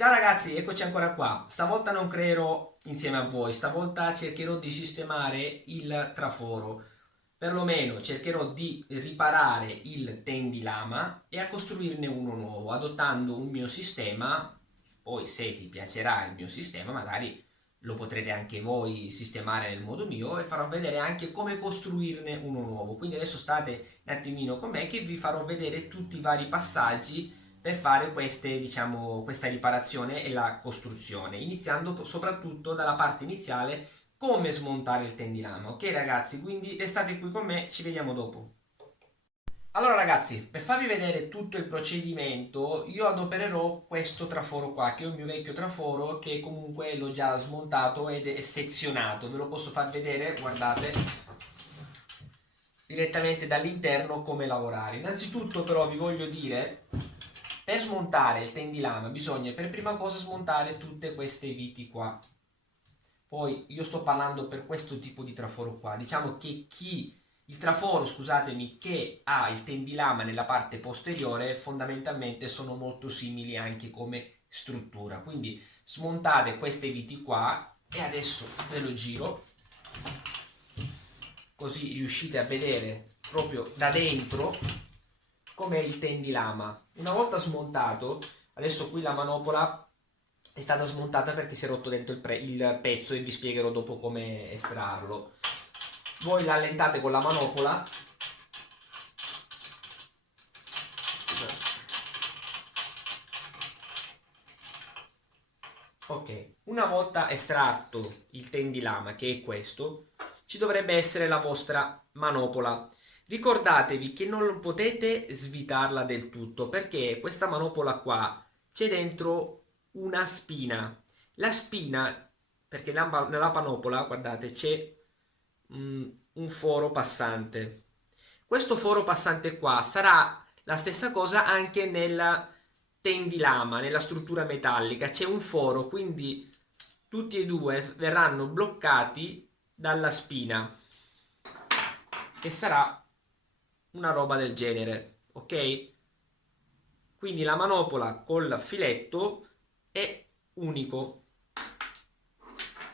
Ciao ragazzi, eccoci ancora qua. Stavolta non creerò insieme a voi, stavolta cercherò di sistemare il traforo. Perlomeno cercherò di riparare il tendilama e a costruirne uno nuovo, adottando un mio sistema. Poi, se vi piacerà il mio sistema, magari lo potrete anche voi sistemare nel modo mio e farò vedere anche come costruirne uno nuovo. Quindi adesso state un attimino con me che vi farò vedere tutti i vari passaggi per fare questa riparazione e la costruzione, iniziando soprattutto dalla parte iniziale, come smontare il tendilama. Ok ragazzi, quindi restate qui con me, ci vediamo dopo. Allora ragazzi, per farvi vedere tutto il procedimento, io adopererò questo traforo qua, che è un mio vecchio traforo, che comunque l'ho già smontato ed è sezionato. Ve lo posso far vedere, guardate, direttamente dall'interno come lavorare. Innanzitutto però vi voglio dire, per smontare il tendilama bisogna per prima cosa smontare tutte queste viti qua. Poi io sto parlando per questo tipo di traforo qua. Diciamo che il traforo, scusatemi, che ha il tendilama nella parte posteriore fondamentalmente sono molto simili anche come struttura. Quindi smontate queste viti qua e adesso ve lo giro così riuscite a vedere proprio da dentro com'è il tendilama. Una volta smontato, adesso qui la manopola è stata smontata perché si è rotto dentro il pezzo e vi spiegherò dopo come estrarlo. Voi la allentate con la manopola. Ok, una volta estratto il tendilama, che è questo, ci dovrebbe essere la vostra manopola. Ricordatevi che non potete svitarla del tutto perché questa manopola qua c'è dentro una spina. La spina, perché nella manopola, guardate, c'è un foro passante. Questo foro passante qua sarà la stessa cosa anche nella tendilama, nella struttura metallica. C'è un foro, quindi tutti e due verranno bloccati dalla spina, che sarà una roba del genere, ok? Quindi la manopola col filetto è unico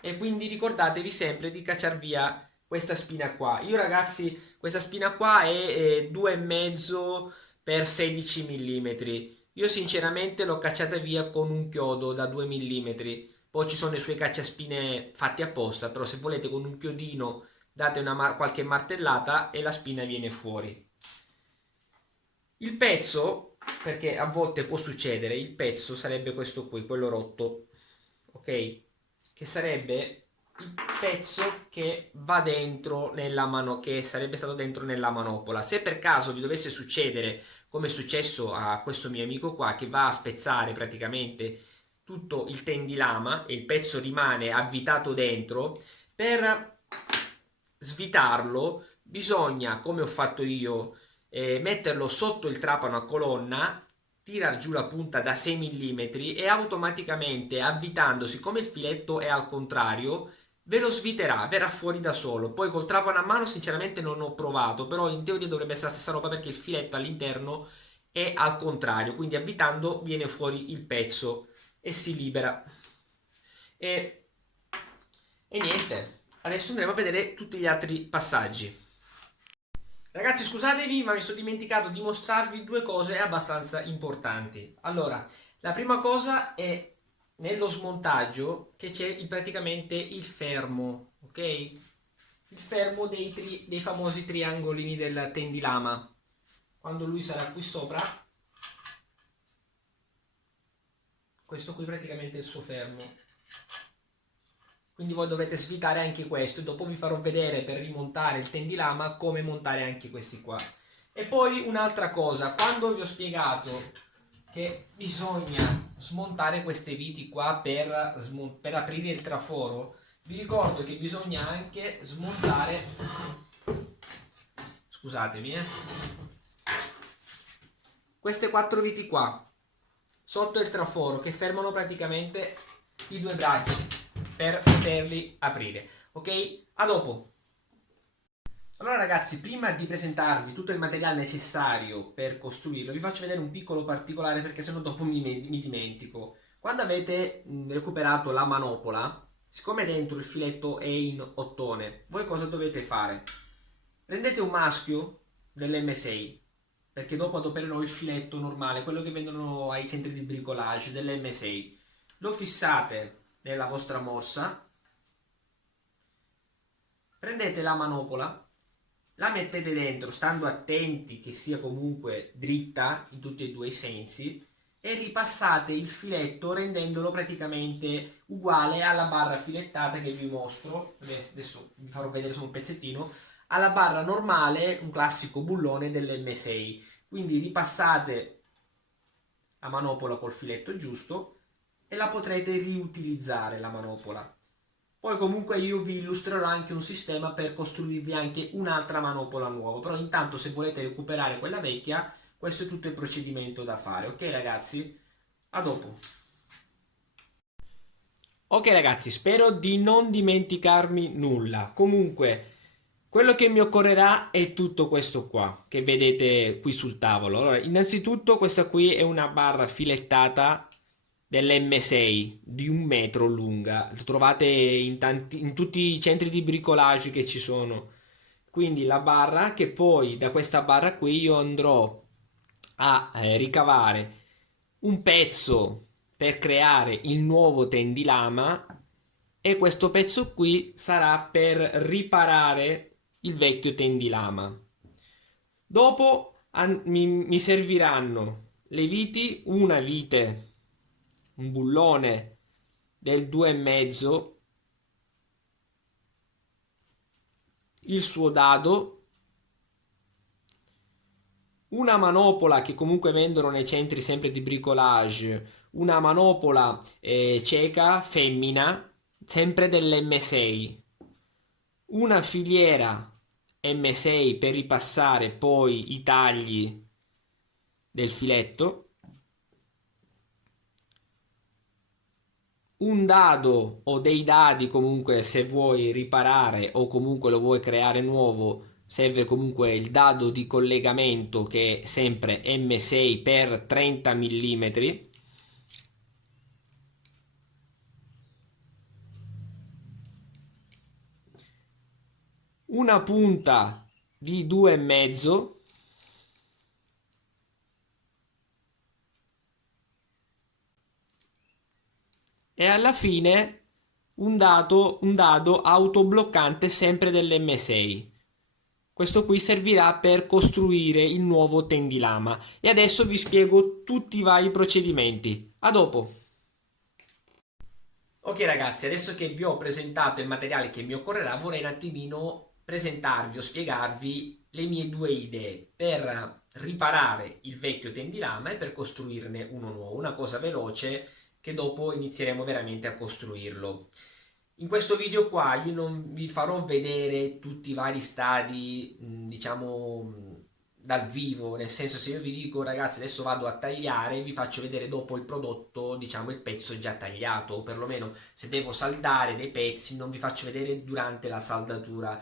e quindi ricordatevi sempre di cacciar via questa spina qua. Io ragazzi, questa spina qua è 2,5 per 16 mm. Io sinceramente l'ho cacciata via con un chiodo da 2 mm. Poi ci sono i suoi cacciaspine fatti apposta, però se volete con un chiodino date qualche martellata e la spina viene fuori. Il pezzo, perché a volte può succedere, il pezzo sarebbe questo qui, quello rotto, ok? Che sarebbe il pezzo che va dentro nella mano, che sarebbe stato dentro nella manopola. Se per caso vi dovesse succedere, come è successo a questo mio amico qua, che va a spezzare praticamente tutto il tendilama e il pezzo rimane avvitato dentro, per svitarlo bisogna, come ho fatto io, metterlo sotto il trapano a colonna, tirar giù la punta da 6 mm e automaticamente avvitandosi, come il filetto è al contrario, ve lo sviterà, verrà fuori da solo. Poi col trapano a mano sinceramente non ho provato, però in teoria dovrebbe essere la stessa roba perché il filetto all'interno è al contrario, quindi avvitando viene fuori il pezzo e si libera. E, e niente, adesso andremo a vedere tutti gli altri passaggi. Ragazzi, scusatevi, ma mi sono dimenticato di mostrarvi due cose abbastanza importanti. Allora, la prima cosa è nello smontaggio che c'è praticamente il fermo, ok? Il fermo dei famosi triangolini del tendilama. Quando lui sarà qui sopra, questo qui praticamente è il suo fermo. Quindi voi dovete svitare anche questo e dopo vi farò vedere per rimontare il tendilama come montare anche questi qua. E poi un'altra cosa, quando vi ho spiegato che bisogna smontare queste viti qua per aprire il traforo, vi ricordo che bisogna anche smontare, scusatemi, queste quattro viti qua sotto il traforo che fermano praticamente i due bracci per poterli aprire. Ok? A dopo. Allora ragazzi, prima di presentarvi tutto il materiale necessario per costruirlo, vi faccio vedere un piccolo particolare perché sennò dopo mi dimentico. Quando avete recuperato la manopola, siccome dentro il filetto è in ottone, voi cosa dovete fare? Prendete un maschio dell'M6, perché dopo adopererò il filetto normale, quello che vendono ai centri di bricolage dell'M6. Lo fissate nella vostra mossa, prendete la manopola, la mettete dentro, stando attenti che sia comunque dritta in tutti e due i sensi, e ripassate il filetto rendendolo praticamente uguale alla barra filettata che vi mostro. Adesso vi farò vedere solo un pezzettino, alla barra normale, un classico bullone dell'M6. Quindi ripassate la manopola col filetto giusto e la potrete riutilizzare la manopola. Poi comunque io vi illustrerò anche un sistema per costruirvi anche un'altra manopola nuova, però intanto se volete recuperare quella vecchia, questo è tutto il procedimento da fare, ok ragazzi? A dopo. Ok ragazzi, spero di non dimenticarmi nulla. Comunque, quello che mi occorrerà è tutto questo qua, che vedete qui sul tavolo. Allora, innanzitutto questa qui è una barra filettata dell'M6 di 1 metro lunga. Lo trovate in tutti i centri di bricolage che ci sono. Quindi la barra, che poi da questa barra qui io andrò a ricavare un pezzo per creare il nuovo tendilama, e questo pezzo qui sarà per riparare il vecchio tendilama. Dopo mi serviranno le viti, una vite, un bullone del 2,5, il suo dado, una manopola che comunque vendono nei centri sempre di bricolage, una manopola cieca femmina, sempre dell'M6, una filiera M6 per ripassare poi i tagli del filetto, un dado o dei dadi comunque se vuoi riparare o comunque lo vuoi creare nuovo, serve comunque il dado di collegamento che è sempre M6 per 30 mm, una punta di 2,5 e alla fine un dado autobloccante sempre dell'M6. Questo qui servirà per costruire il nuovo tendilama. E adesso vi spiego tutti i vari procedimenti. A dopo! Ok ragazzi, adesso che vi ho presentato il materiale che mi occorrerà, vorrei un attimino presentarvi o spiegarvi le mie due idee per riparare il vecchio tendilama e per costruirne uno nuovo. Una cosa veloce che dopo inizieremo veramente a costruirlo. In questo video qua io non vi farò vedere tutti i vari stadi, diciamo, dal vivo, nel senso, se io vi dico ragazzi adesso vado a tagliare, vi faccio vedere dopo il prodotto, diciamo il pezzo già tagliato, o perlomeno se devo saldare dei pezzi non vi faccio vedere durante la saldatura,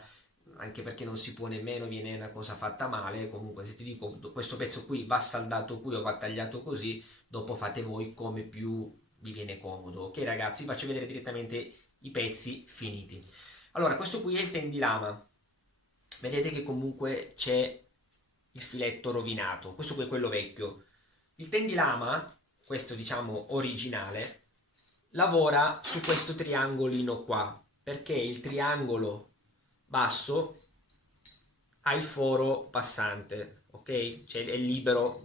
anche perché non si può nemmeno, viene una cosa fatta male. Comunque se ti dico questo pezzo qui va saldato qui o va tagliato così, dopo fate voi come più vi viene comodo. Ok ragazzi, vi faccio vedere direttamente i pezzi finiti. Allora, questo qui è il tendilama. Vedete che comunque c'è il filetto rovinato. Questo qui è quello vecchio. Il tendilama, questo diciamo originale, lavora su questo triangolino qua, perché il triangolo basso ha il foro passante, ok? Cioè è libero.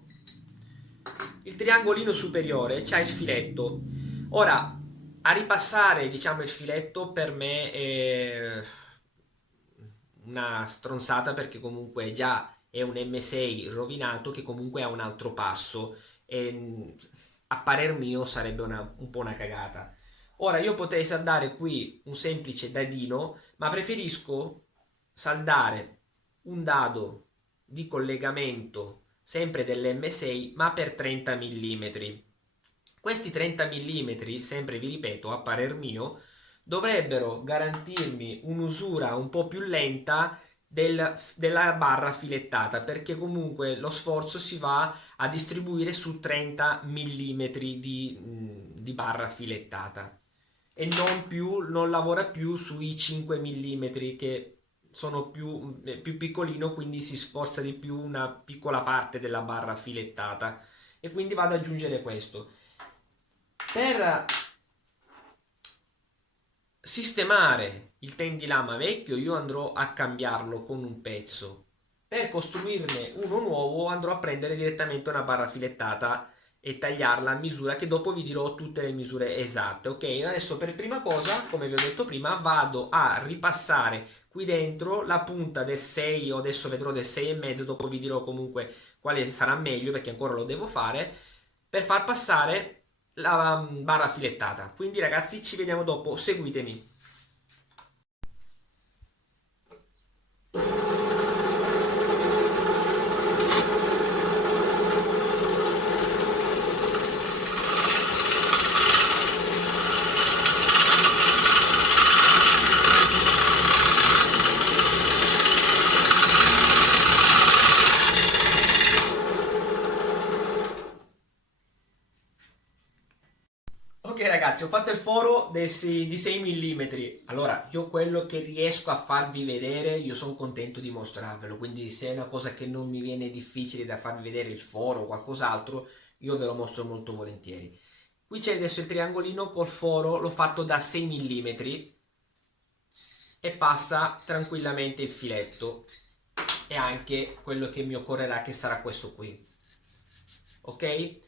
Il triangolino superiore c'ha il filetto. Ora, a ripassare, diciamo, il filetto per me è una stronzata, perché comunque già è un M6 rovinato che comunque ha un altro passo e a parer mio sarebbe un po' una cagata. Ora io potrei saldare qui un semplice dadino, ma preferisco saldare un dado di collegamento sempre dell'M6 ma per 30 mm. Questi 30 mm, sempre vi ripeto, a parer mio, dovrebbero garantirmi un'usura un po' più lenta della barra filettata, perché comunque lo sforzo si va a distribuire su 30 mm di barra filettata e non lavora più sui 5 mm che sono più piccolino, quindi si sforza di più una piccola parte della barra filettata, e quindi vado ad aggiungere questo. Per sistemare il tendilama vecchio io andrò a cambiarlo con un pezzo. Per costruirne uno nuovo andrò a prendere direttamente una barra filettata e tagliarla a misura, che dopo vi dirò tutte le misure esatte. Ok, adesso per prima cosa, come vi ho detto prima, vado a ripassare qui dentro la punta del 6, o adesso vedrò del 6,5, dopo vi dirò comunque quale sarà meglio perché ancora lo devo fare, per far passare la barra filettata. Quindi ragazzi, ci vediamo dopo, seguitemi. Ok ragazzi, ho fatto il foro di 6 mm. Allora, io quello che riesco a farvi vedere, io sono contento di mostrarvelo, quindi se è una cosa che non mi viene difficile da farvi vedere, il foro o qualcos'altro, io ve lo mostro molto volentieri. Qui c'è adesso il triangolino col foro, l'ho fatto da 6 mm e passa tranquillamente il filetto, e anche quello che mi occorrerà, che sarà questo qui. Ok?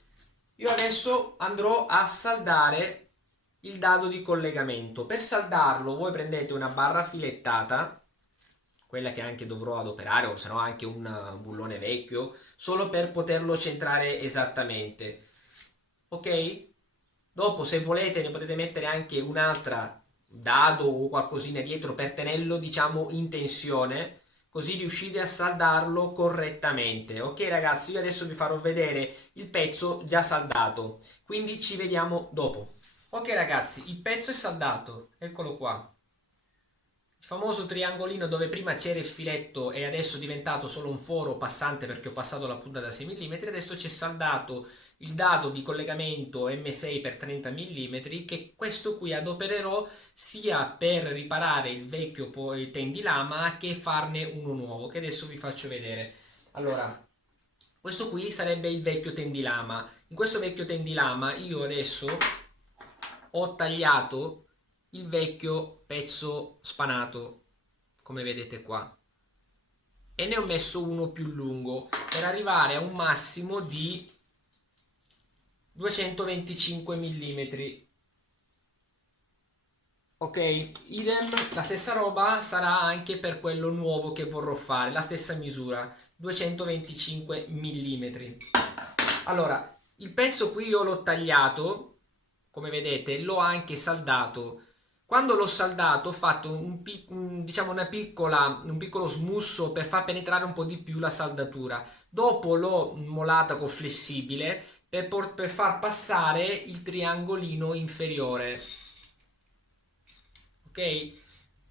Io adesso andrò a saldare il dado di collegamento. Per saldarlo voi prendete una barra filettata, quella che anche dovrò adoperare, o se no anche un bullone vecchio, solo per poterlo centrare esattamente. Ok? Dopo, se volete, ne potete mettere anche un'altra dado o qualcosina dietro per tenerlo, diciamo, in tensione, così riuscite a saldarlo correttamente. Ok ragazzi, io adesso vi farò vedere il pezzo già saldato, quindi ci vediamo dopo. Ok ragazzi, il pezzo è saldato, eccolo qua. Il famoso triangolino dove prima c'era il filetto e adesso è diventato solo un foro passante perché ho passato la punta da 6 mm, adesso c'è saldato il dado di collegamento M6x30 mm, che questo qui adopererò sia per riparare il vecchio poi tendilama che farne uno nuovo, che adesso vi faccio vedere. Allora, questo qui sarebbe il vecchio tendilama. In questo vecchio tendilama io adesso ho tagliato il vecchio pezzo spanato, come vedete qua, e ne ho messo uno più lungo per arrivare a un massimo di 225 mm. Ok, idem, la stessa roba sarà anche per quello nuovo che vorrò fare, la stessa misura, 225 mm. Allora, il pezzo qui io l'ho tagliato, come vedete, l'ho anche saldato. Quando l'ho saldato ho fatto diciamo un piccolo smusso per far penetrare un po' di più la saldatura. Dopo l'ho molata con flessibile per far passare il triangolino inferiore. Ok?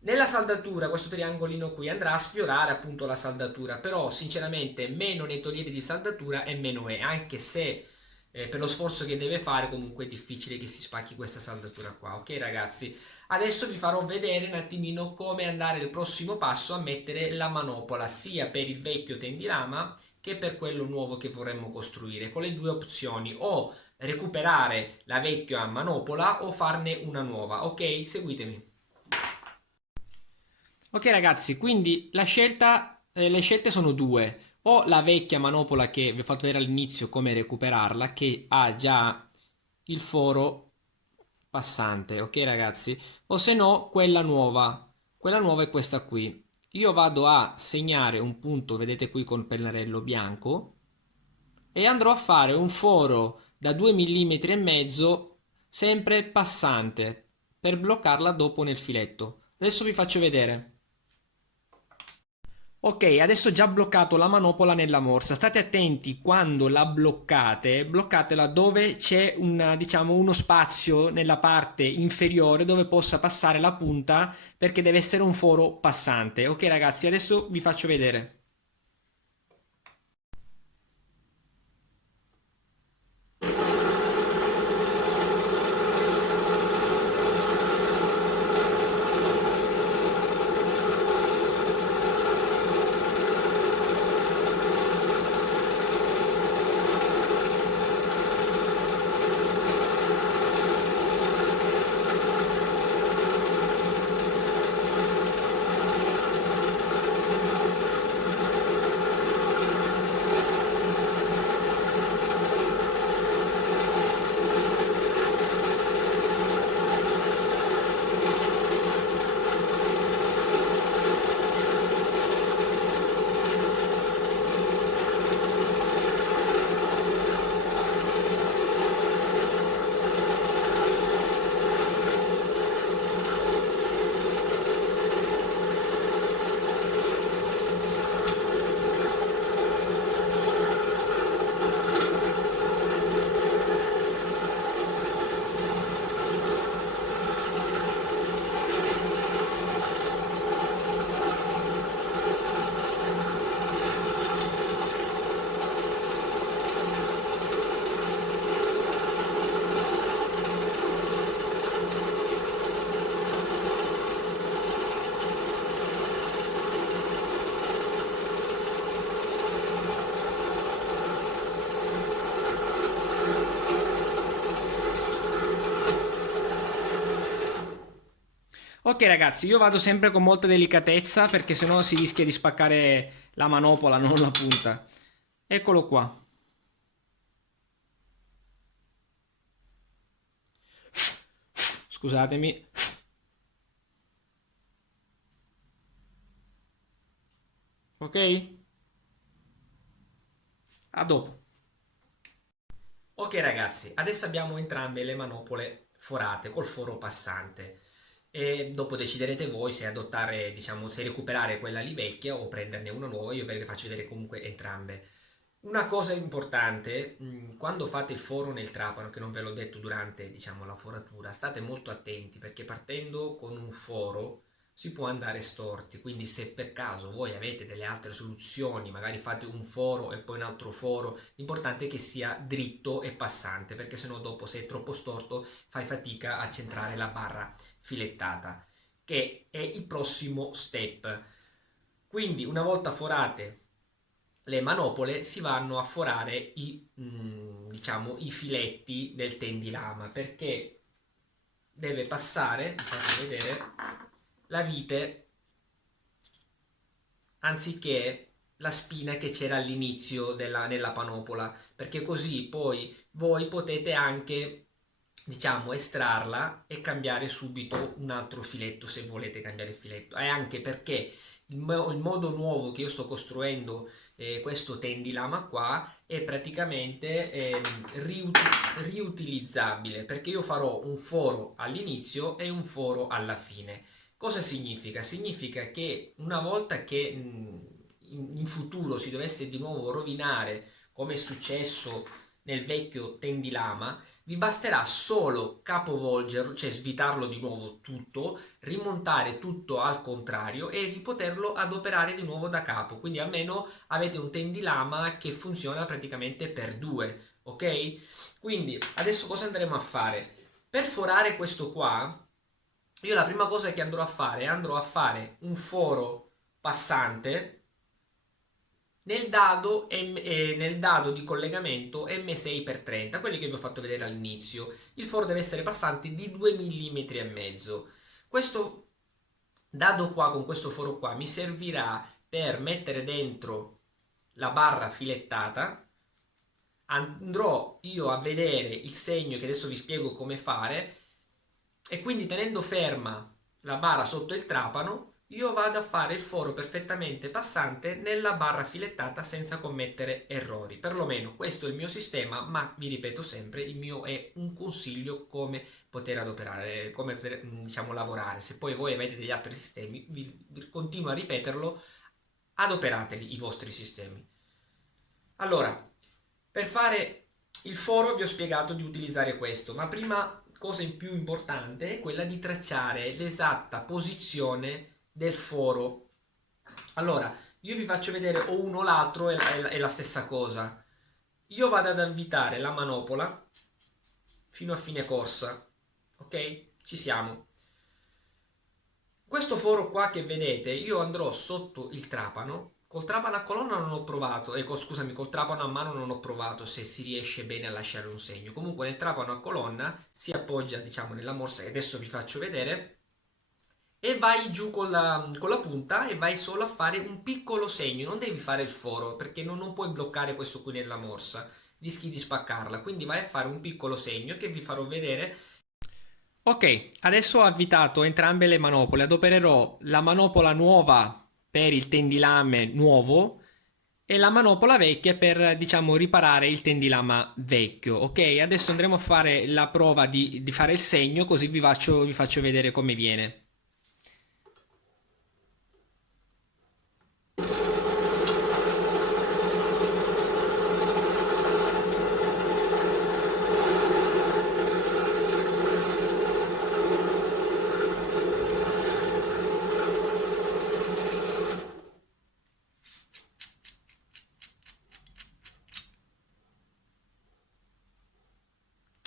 Nella saldatura questo triangolino qui andrà a sfiorare appunto la saldatura, però sinceramente meno ne togliete di saldatura e meno è, anche se per lo sforzo che deve fare comunque è difficile che si spacchi questa saldatura qua. Ok ragazzi, adesso vi farò vedere un attimino come andare il prossimo passo a mettere la manopola sia per il vecchio tendilama che per quello nuovo che vorremmo costruire, con le due opzioni: o recuperare la vecchia manopola o farne una nuova. Ok, seguitemi. Ok ragazzi, quindi le scelte sono due: o la vecchia manopola che vi ho fatto vedere all'inizio come recuperarla, che ha già il foro passante, ok ragazzi, o se no quella nuova è questa qui. Io vado a segnare un punto, vedete qui col pennarello bianco, e andrò a fare un foro da 2,5 mm sempre passante per bloccarla dopo nel filetto. Adesso vi faccio vedere. Ok, adesso ho già bloccato la manopola nella morsa. State attenti quando la bloccate, bloccatela dove c'è diciamo, uno spazio nella parte inferiore dove possa passare la punta perché deve essere un foro passante. Ok ragazzi, adesso vi faccio vedere. Ok ragazzi, io vado sempre con molta delicatezza perché sennò si rischia di spaccare la manopola, non la punta. Eccolo qua. Scusatemi. Ok? A dopo. Ok ragazzi, adesso abbiamo entrambe le manopole forate col foro passante e dopo deciderete voi se adottare, diciamo, se recuperare quella lì vecchia o prenderne una nuova, io ve le faccio vedere comunque entrambe. Una cosa importante, quando fate il foro nel trapano, che non ve l'ho detto durante, diciamo, la foratura, state molto attenti perché partendo con un foro si può andare storti, quindi se per caso voi avete delle altre soluzioni, magari fate un foro e poi un altro foro, l'importante è che sia dritto e passante, perché sennò dopo se è troppo storto fai fatica a centrare la barra filettata, che è il prossimo step. Quindi una volta forate le manopole si vanno a forare diciamo, i filetti del tendilama perché deve passare, vi faccio vedere, la vite anziché la spina che c'era all'inizio nella panopola, perché così poi voi potete anche, diciamo, estrarla e cambiare subito un altro filetto se volete cambiare filetto. E anche perché il modo nuovo che io sto costruendo questo tendilama qua è praticamente riutilizzabile perché io farò un foro all'inizio e un foro alla fine. Cosa significa? Significa che una volta che in futuro si dovesse di nuovo rovinare, come è successo nel vecchio tendilama, vi basterà solo capovolgerlo, cioè svitarlo di nuovo tutto, rimontare tutto al contrario e ripoterlo adoperare di nuovo da capo. Quindi almeno avete un tendilama che funziona praticamente per due, ok? Quindi adesso cosa andremo a fare? Per forare questo qua, io la prima cosa che andrò a fare un foro passante nel dado di collegamento M6x30, quelli che vi ho fatto vedere all'inizio. Il foro deve essere passante di 2 mm e mezzo. Questo dado qua con questo foro qua mi servirà per mettere dentro la barra filettata. Andrò io a vedere il segno che adesso vi spiego come fare e quindi tenendo ferma la barra sotto il trapano io vado a fare il foro perfettamente passante nella barra filettata senza commettere errori. Perlomeno questo è il mio sistema, ma vi ripeto sempre, il mio è un consiglio come poter adoperare, come poter, diciamo, lavorare. Se poi voi avete degli altri sistemi, vi continuo a ripeterlo adoperateli i vostri sistemi. Allora, per fare il foro vi ho spiegato di utilizzare questo, ma prima cosa in più importante è quella di tracciare l'esatta posizione del foro. Allora, io vi faccio vedere o uno o l'altro è la stessa cosa. Io vado ad avvitare la manopola fino a fine corsa, ok? Ci siamo. Questo foro qua che vedete, io andrò sotto il trapano. Col trapano a colonna non ho provato, scusami, col trapano a mano non ho provato se si riesce bene a lasciare un segno. Comunque nel trapano a colonna si appoggia, diciamo, nella morsa che adesso vi faccio vedere e vai giù con la punta e vai solo a fare un piccolo segno. Non devi fare il foro perché non puoi bloccare questo qui nella morsa, rischi di spaccarla. Quindi vai a fare un piccolo segno che vi farò vedere. Ok, adesso ho avvitato entrambe le manopole, adopererò la manopola nuova per il tendilame nuovo e la manopola vecchia per, diciamo, riparare il tendilama vecchio. Ok, adesso andremo a fare la prova di fare il segno, così vi faccio vedere come viene.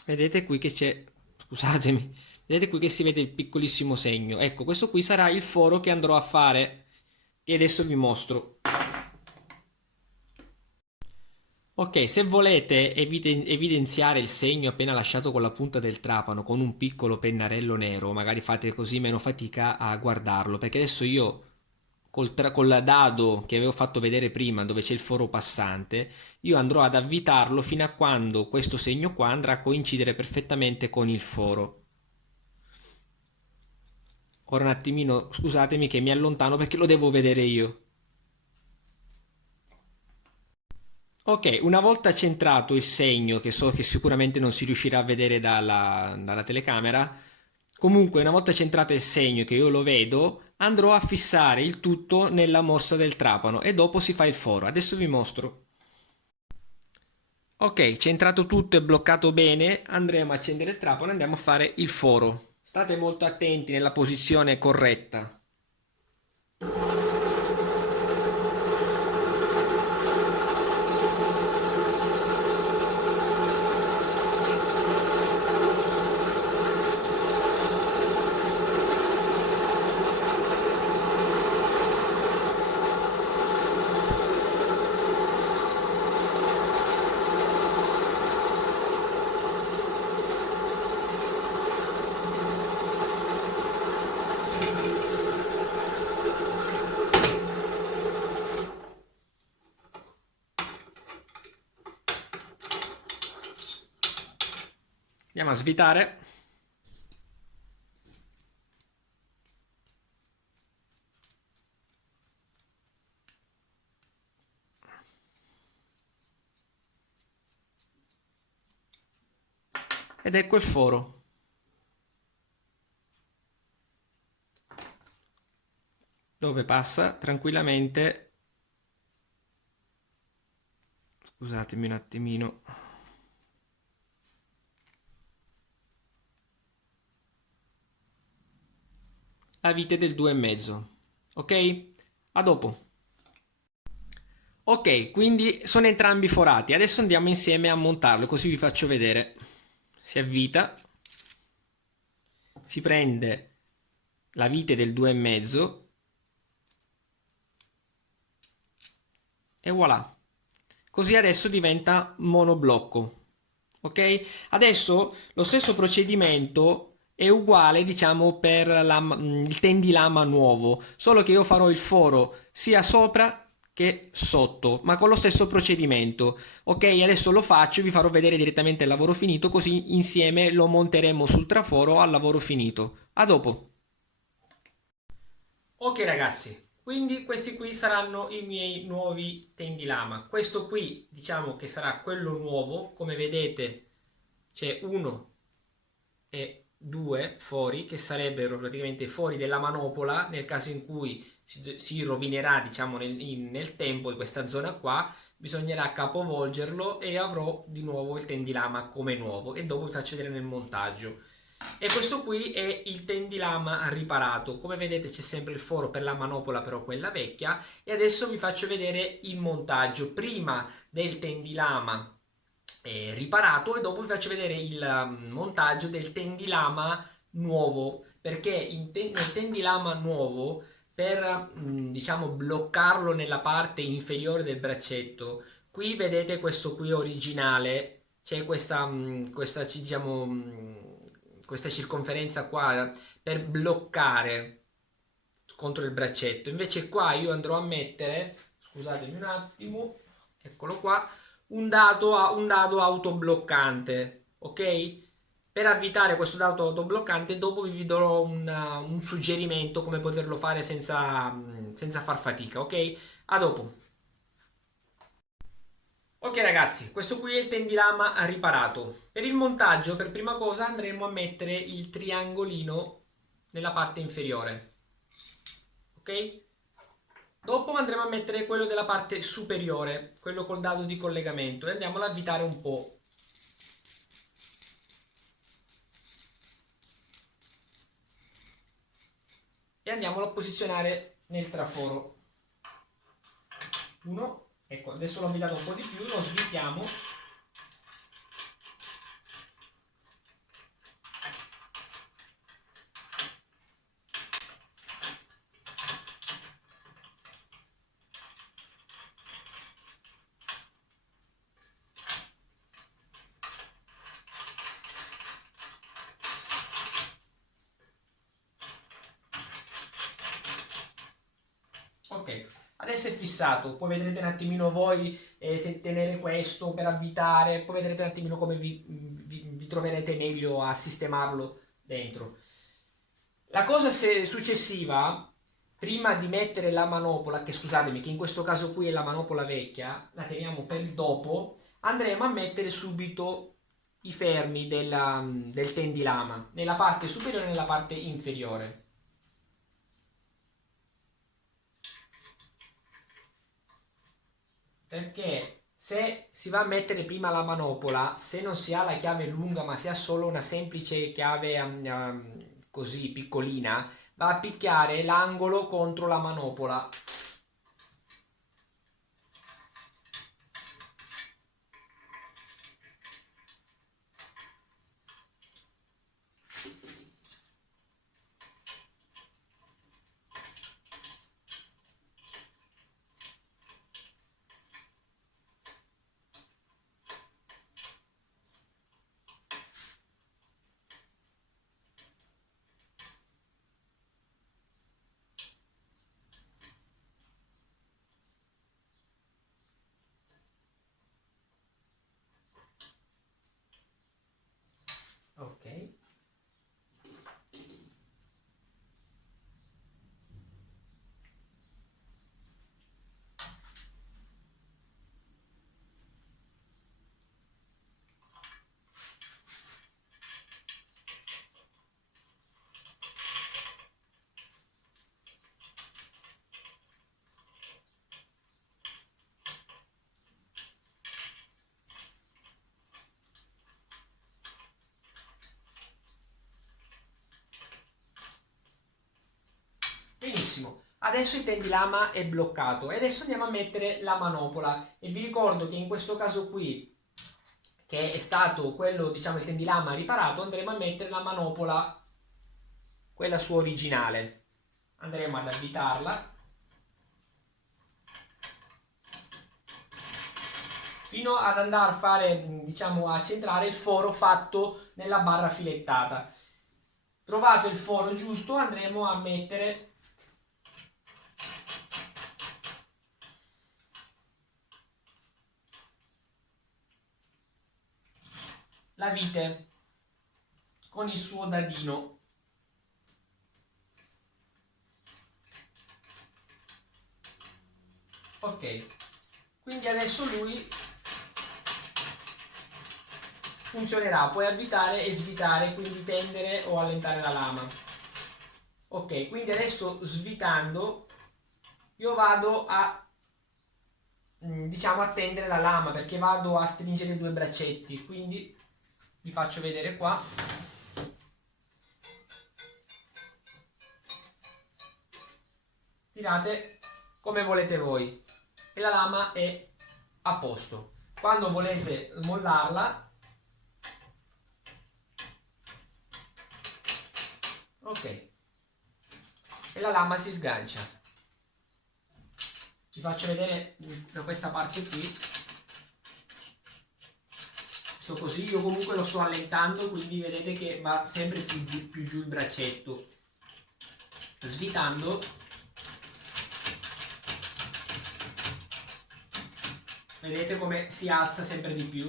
Vedete qui che c'è, scusatemi, vedete qui che si vede il piccolissimo segno. Ecco, questo qui sarà il foro che andrò a fare, che adesso vi mostro. Ok, se volete evidenziare il segno appena lasciato con la punta del trapano con un piccolo pennarello nero, magari fate così meno fatica a guardarlo, perché adesso io col dado che avevo fatto vedere prima dove c'è il foro passante, io andrò ad avvitarlo fino a quando questo segno qua andrà a coincidere perfettamente con il foro. Ora un attimino, scusatemi che mi allontano perché lo devo vedere io. Ok, una volta centrato il segno, che so che sicuramente non si riuscirà a vedere dalla telecamera, comunque una volta centrato il segno che io lo vedo, andrò a fissare il tutto nella mossa del trapano e dopo si fa il foro. Adesso vi mostro. Ok, centrato tutto e bloccato bene, andremo a accendere il trapano e andiamo a fare il foro. State molto attenti nella posizione corretta. Andiamo a svitare. Ed ecco il foro. Dove passa tranquillamente. Scusatemi un attimino. La vite del 2,5. Ok? A dopo. Ok, quindi sono entrambi forati. Adesso andiamo insieme a montarlo, così vi faccio vedere. Si avvita, si prende la vite del 2,5 e voilà. Così adesso diventa monoblocco. Ok? Adesso lo stesso procedimento è uguale, diciamo, per il tendilama nuovo, solo che io farò il foro sia sopra che sotto, ma con lo stesso procedimento. Ok, adesso lo faccio e vi farò vedere direttamente il lavoro finito, così insieme lo monteremo sul traforo al lavoro finito. A dopo. Ok ragazzi, quindi questi qui saranno i miei nuovi tendilama. Questo qui diciamo che sarà quello nuovo, come vedete c'è uno e due fori che sarebbero praticamente i fori della manopola nel caso in cui si rovinerà, diciamo, nel tempo in questa zona qua, bisognerà capovolgerlo e avrò di nuovo il tendilama come nuovo e dopo vi faccio vedere nel montaggio. E questo qui è il tendilama riparato. Come vedete c'è sempre il foro per la manopola, però quella vecchia. E adesso vi faccio vedere il montaggio prima del tendilama riparato e dopo vi faccio vedere il montaggio del tendilama nuovo. Perché nel tendilama nuovo, per diciamo bloccarlo nella parte inferiore del braccetto, qui vedete questo qui originale, c'è questa diciamo questa circonferenza qua per bloccare contro il braccetto. Invece qua io andrò a mettere, scusatemi un attimo, eccolo qua, un dado autobloccante, ok? Per avvitare questo dado autobloccante dopo vi darò un suggerimento come poterlo fare senza far fatica, ok? A dopo. Ok ragazzi, questo qui è il tendilama riparato. Per il montaggio, per prima cosa, andremo a mettere il triangolino nella parte inferiore. Ok? Dopo andremo a mettere quello della parte superiore, quello col dado di collegamento, e andiamo ad avvitare un po'. E andiamolo a posizionare nel traforo. Uno, ecco, adesso l'ho avvitato un po' di più, lo svitiamo. Ok, adesso è fissato, poi vedrete un attimino voi se tenere questo per avvitare, poi vedrete un attimino come vi troverete meglio a sistemarlo dentro. La cosa successiva, prima di mettere la manopola, che scusatemi, che in questo caso qui è la manopola vecchia, la teniamo per il dopo, andremo a mettere subito i fermi del tendilama, nella parte superiore e nella parte inferiore. Perché se si va a mettere prima la manopola, se non si ha la chiave lunga ma si ha solo una semplice chiave così piccolina, va a picchiare l'angolo contro la manopola. Ok. Benissimo, adesso il tendilama è bloccato e adesso andiamo a mettere la manopola e vi ricordo che in questo caso qui, che è stato quello, diciamo, il tendilama riparato, andremo a mettere la manopola, quella sua originale. Andremo ad avvitarla fino ad andare a fare, diciamo, a centrare il foro fatto nella barra filettata. Trovato il foro giusto, andremo a mettere la vite con il suo dadino. Ok, quindi adesso lui funzionerà, puoi avvitare e svitare, quindi tendere o allentare la lama. Ok, quindi adesso svitando io vado a, diciamo, a tendere la lama, perché vado a stringere i due braccetti, quindi vi faccio vedere qua. Tirate come volete voi e la lama è a posto. Quando volete mollarla, ok, e la lama si sgancia. Vi faccio vedere da questa parte qui. Sto così, io comunque lo sto allentando, quindi vedete che va sempre più giù il braccetto. Svitando, vedete come si alza sempre di più.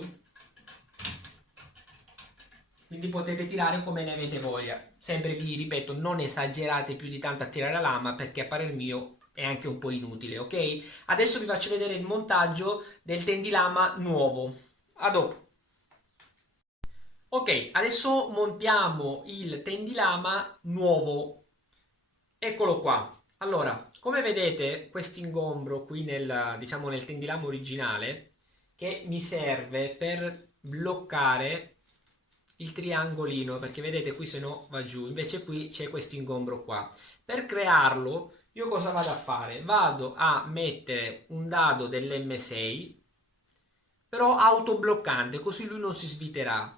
Quindi potete tirare come ne avete voglia. Sempre vi ripeto, non esagerate più di tanto a tirare la lama, perché a parer mio è anche un po' inutile, ok? Adesso vi faccio vedere il montaggio del tendilama nuovo. A dopo. Ok, adesso montiamo il tendilama nuovo. Eccolo qua. Allora, come vedete, questo ingombro qui nel, diciamo, nel tendilama originale, che mi serve per bloccare il triangolino, perché vedete qui se no va giù, invece qui c'è questo ingombro qua. Per crearlo, io cosa vado a fare? Vado a mettere un dado dell'M6, però autobloccante, così lui non si sviterà.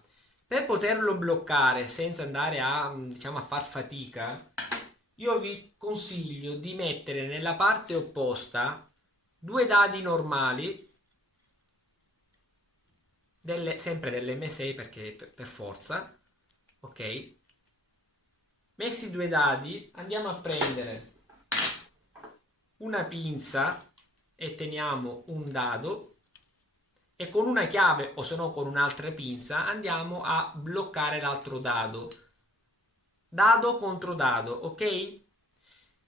Per poterlo bloccare senza andare a, diciamo, a far fatica, io vi consiglio di mettere nella parte opposta due dadi normali, sempre dell'M6 perché per forza, ok? Messi due dadi, andiamo a prendere una pinza e teniamo un dado e con una chiave o se no con un'altra pinza andiamo a bloccare l'altro dado. Dado contro dado, ok?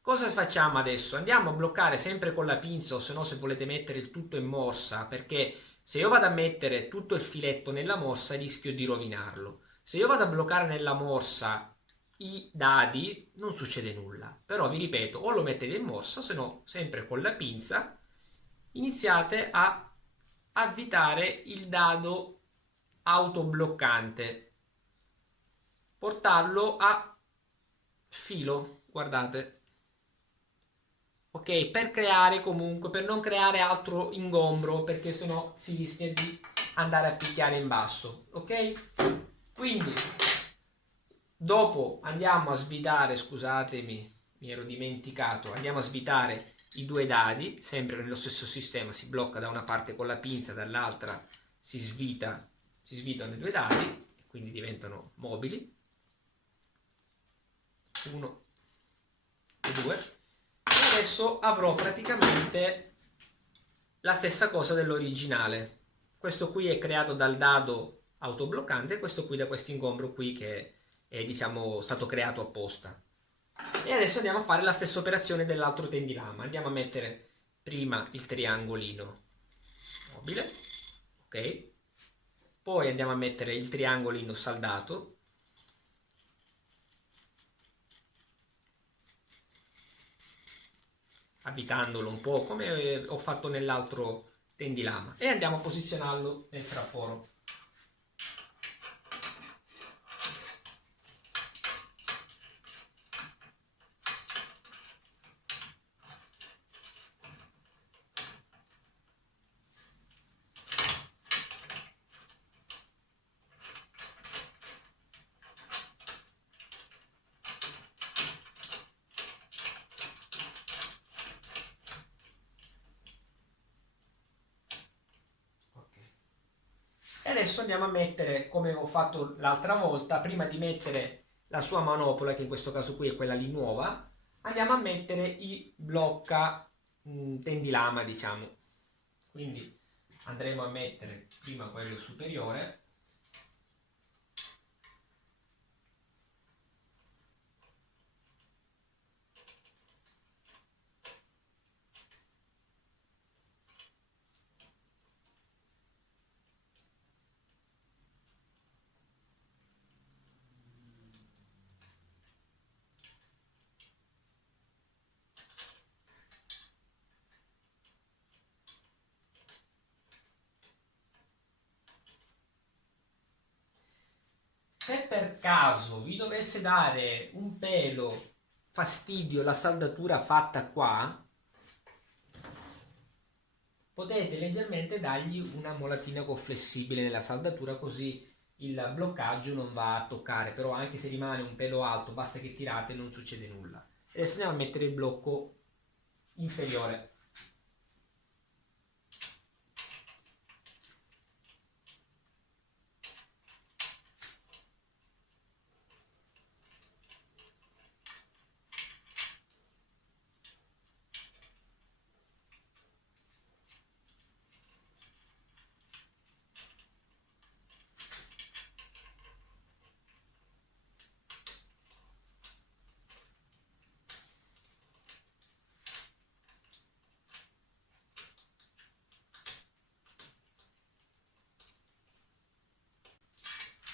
Cosa facciamo adesso? Andiamo a bloccare sempre con la pinza o se no se volete mettere il tutto in morsa, perché se io vado a mettere tutto il filetto nella morsa rischio di rovinarlo. Se io vado a bloccare nella morsa i dadi non succede nulla, però vi ripeto, o lo mettete in morsa o se no sempre con la pinza iniziate a avvitare il dado autobloccante, portarlo a filo, guardate, ok, per creare comunque, per non creare altro ingombro, perché sennò si rischia di andare a picchiare in basso, ok? Quindi dopo andiamo a svitare, scusatemi, mi ero dimenticato, andiamo a svitare i due dadi, sempre nello stesso sistema, si blocca da una parte con la pinza, dall'altra si svitano i due dadi, e quindi diventano mobili, 1 e 2, e adesso avrò praticamente la stessa cosa dell'originale. Questo qui è creato dal dado autobloccante, questo qui da questo ingombro qui che è, diciamo, stato creato apposta. E adesso andiamo a fare la stessa operazione dell'altro tendilama. Andiamo a mettere prima il triangolino mobile, ok? Poi andiamo a mettere il triangolino saldato, avvitandolo un po' come ho fatto nell'altro tendilama, e andiamo a posizionarlo nel traforo. E adesso andiamo a mettere, come ho fatto l'altra volta, prima di mettere la sua manopola, che in questo caso qui è quella lì nuova, andiamo a mettere i blocca tendilama, diciamo. Quindi andremo a mettere prima quello superiore, per caso vi dovesse dare un pelo fastidio la saldatura fatta qua, potete leggermente dargli una molatina con flessibile nella saldatura, così il bloccaggio non va a toccare, però anche se rimane un pelo alto basta che tirate, non succede nulla. Adesso andiamo a mettere il blocco inferiore.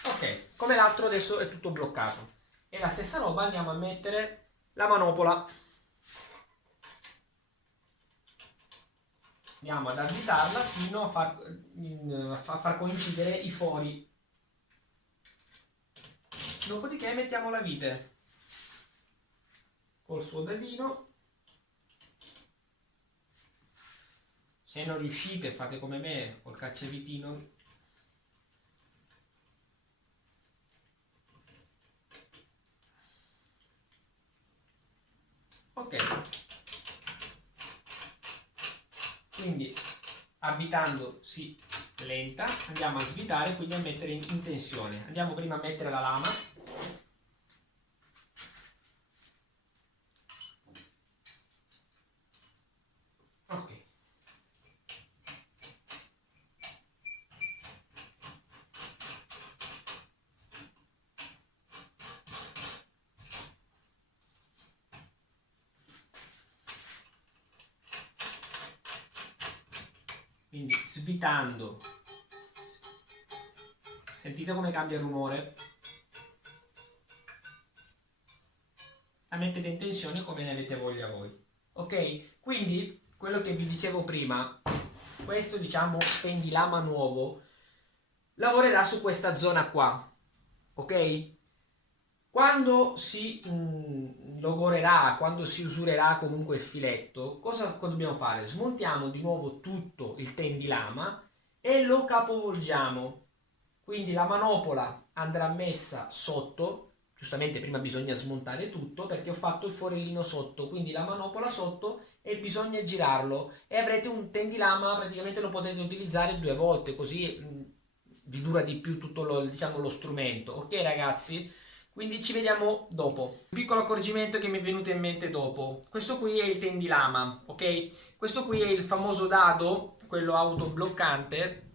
Ok, come l'altro adesso è tutto bloccato. E la stessa roba andiamo a mettere la manopola. Andiamo ad avvitarla fino a far coincidere i fori. Dopodiché mettiamo la vite col suo dadino. Se non riuscite fate come me col cacciavitino. Ok, quindi avvitando si lenta, andiamo a svitare, quindi a mettere in tensione. Andiamo prima a mettere la lama. Ok. Quindi svitando, sentite come cambia il rumore? La mettete in tensione come ne avete voglia voi. Ok? Quindi quello che vi dicevo prima, questo diciamo tendilama nuovo, lavorerà su questa zona qua. Ok? Quando si logorerà, quando si usurerà comunque il filetto, cosa dobbiamo fare? Smontiamo di nuovo tutto il tendilama e lo capovolgiamo. Quindi la manopola andrà messa sotto, giustamente prima bisogna smontare tutto perché ho fatto il forellino sotto, quindi la manopola sotto e bisogna girarlo e avrete un tendilama, praticamente lo potete utilizzare 2 volte, così vi dura di più tutto lo strumento. Ok ragazzi? Quindi ci vediamo dopo. Un piccolo accorgimento che mi è venuto in mente dopo. Questo qui è il tendilama, ok? Questo qui è il famoso dado, quello autobloccante,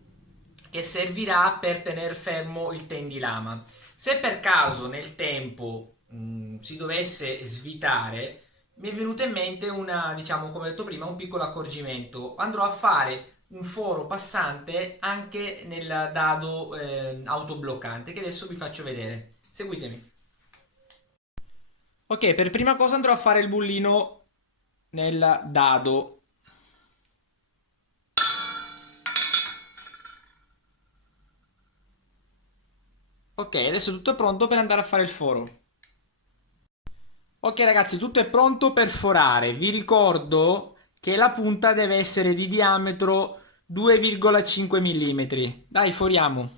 che servirà per tenere fermo il tendilama. Se per caso nel tempo si dovesse svitare, mi è venuto in mente una, diciamo, come ho detto prima, un piccolo accorgimento. Andrò a fare un foro passante anche nel dado autobloccante, che adesso vi faccio vedere. Seguitemi. Ok, per prima cosa andrò a fare il bullino nel dado. Ok, adesso tutto è pronto per andare a fare il foro. Ok ragazzi, tutto è pronto per forare. Vi ricordo che la punta deve essere di diametro 2,5 mm. Dai, foriamo.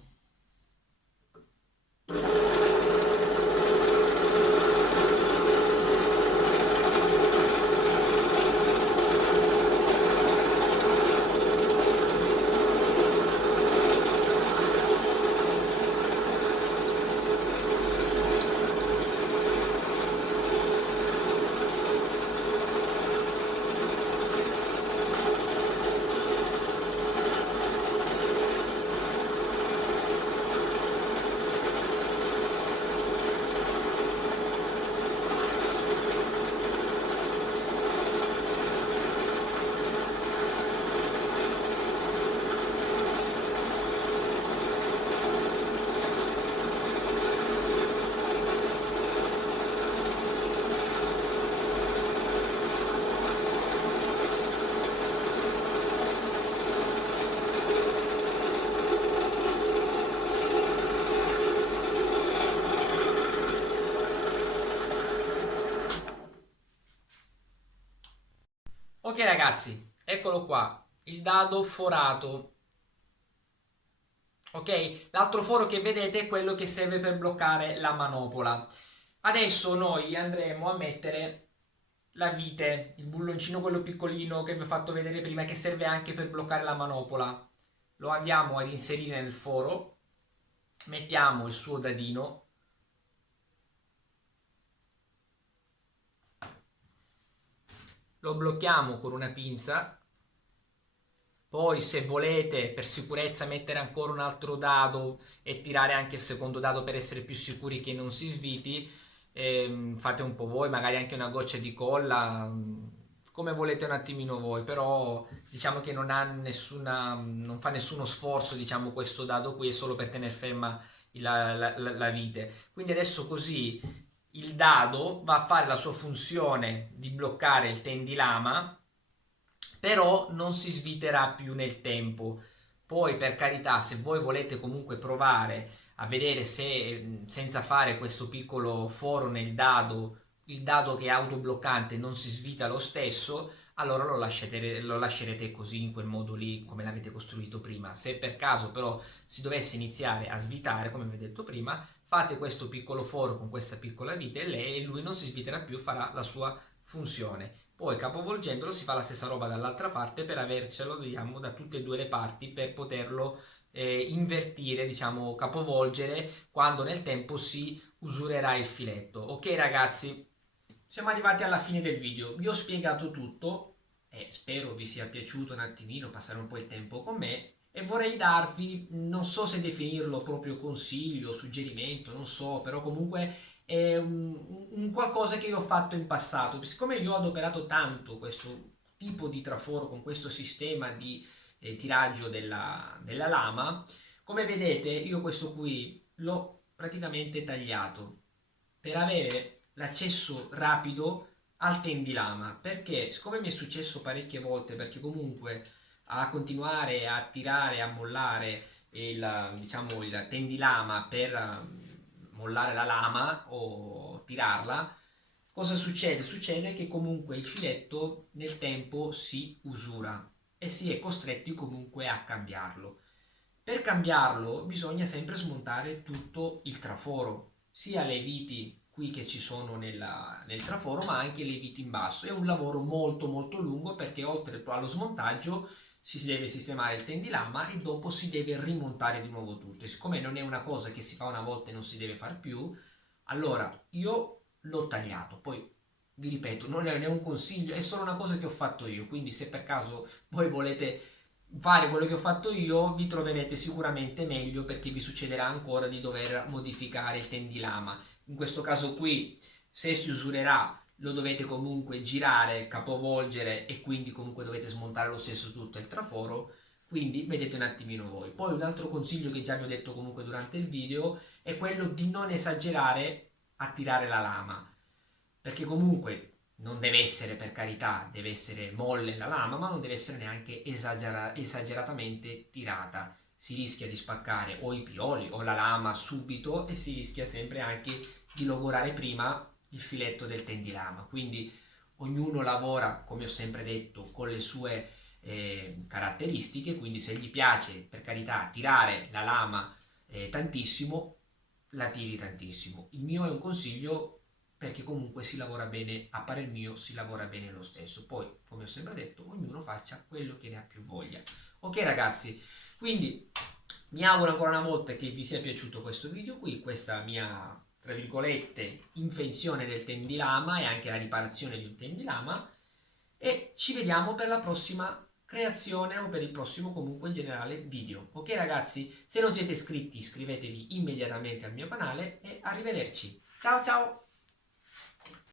Ok ragazzi, eccolo qua, il dado forato. Ok, l'altro foro che vedete è quello che serve per bloccare la manopola. Adesso noi andremo a mettere la vite, il bulloncino quello piccolino che vi ho fatto vedere prima, che serve anche per bloccare la manopola. Lo andiamo ad inserire nel foro, mettiamo il suo dadino, lo blocchiamo con una pinza. Poi se volete per sicurezza mettere ancora un altro dado e tirare anche il secondo dado per essere più sicuri che non si sviti, fate un po' voi, magari anche una goccia di colla, come volete un attimino voi, però diciamo che non fa nessuno sforzo, diciamo, questo dado qui, è solo per tenere ferma la vite. Quindi adesso così il dado va a fare la sua funzione di bloccare il tendilama, però non si sviterà più nel tempo. Poi per carità, se voi volete comunque provare a vedere se senza fare questo piccolo foro nel dado, il dado che è autobloccante non si svita lo stesso, allora lo lascerete così, in quel modo lì, come l'avete costruito prima. Se per caso però si dovesse iniziare a svitare, come vi ho detto prima, fate questo piccolo foro con questa piccola vite e lui non si sviterà più, farà la sua funzione. Poi capovolgendolo si fa la stessa roba dall'altra parte per avercelo, diciamo, da tutte e due le parti, per poterlo invertire, diciamo, capovolgere quando nel tempo si usurerà il filetto. Ok ragazzi, siamo arrivati alla fine del video, vi ho spiegato tutto e spero vi sia piaciuto un attimino passare un po' il tempo con me, e vorrei darvi, non so se definirlo proprio consiglio, suggerimento, non so, però comunque è un qualcosa che io ho fatto in passato. Siccome io ho adoperato tanto questo tipo di traforo con questo sistema di tiraggio della lama, come vedete io questo qui l'ho praticamente tagliato per avere l'accesso rapido al tendilama, perché siccome mi è successo parecchie volte, perché comunque a continuare a tirare, a mollare diciamo, il tendilama per mollare la lama o tirarla, cosa succede? Succede che comunque il filetto nel tempo si usura e si è costretti comunque a cambiarlo. Per cambiarlo bisogna sempre smontare tutto il traforo, sia le viti qui che ci sono nel traforo, ma anche le viti in basso. È un lavoro molto molto lungo, perché oltre allo smontaggio si deve sistemare il tendilama e dopo si deve rimontare di nuovo tutto. E siccome non è una cosa che si fa una volta e non si deve fare più, allora io l'ho tagliato. Poi vi ripeto, non è un consiglio, è solo una cosa che ho fatto io, quindi se per caso voi volete fare quello che ho fatto io, vi troverete sicuramente meglio, perché vi succederà ancora di dover modificare il tendilama. In questo caso qui, se si usurerà, lo dovete comunque girare, capovolgere, e quindi comunque dovete smontare lo stesso tutto il traforo. Quindi vedete un attimino voi. Poi un altro consiglio che già vi ho detto comunque durante il video è quello di non esagerare a tirare la lama, perché comunque non deve essere, per carità, deve essere molle la lama, ma non deve essere neanche esageratamente tirata. Si rischia di spaccare o i pioli o la lama subito, e si rischia sempre anche di logorare prima il filetto del tendilama. Quindi ognuno lavora, come ho sempre detto, con le sue caratteristiche, quindi se gli piace, per carità, tirare la lama tantissimo, la tiri tantissimo. Il mio è un consiglio, perché comunque si lavora bene, a parer mio si lavora bene lo stesso. Poi, come ho sempre detto, ognuno faccia quello che ne ha più voglia. Ok ragazzi, quindi mi auguro ancora una volta che vi sia piaciuto questo video qui, questa mia, tra virgolette, invenzione del tendilama e anche la riparazione di un tendilama, e ci vediamo per la prossima creazione o per il prossimo comunque in generale video. Ok ragazzi, se non siete iscritti iscrivetevi immediatamente al mio canale e arrivederci. Ciao ciao!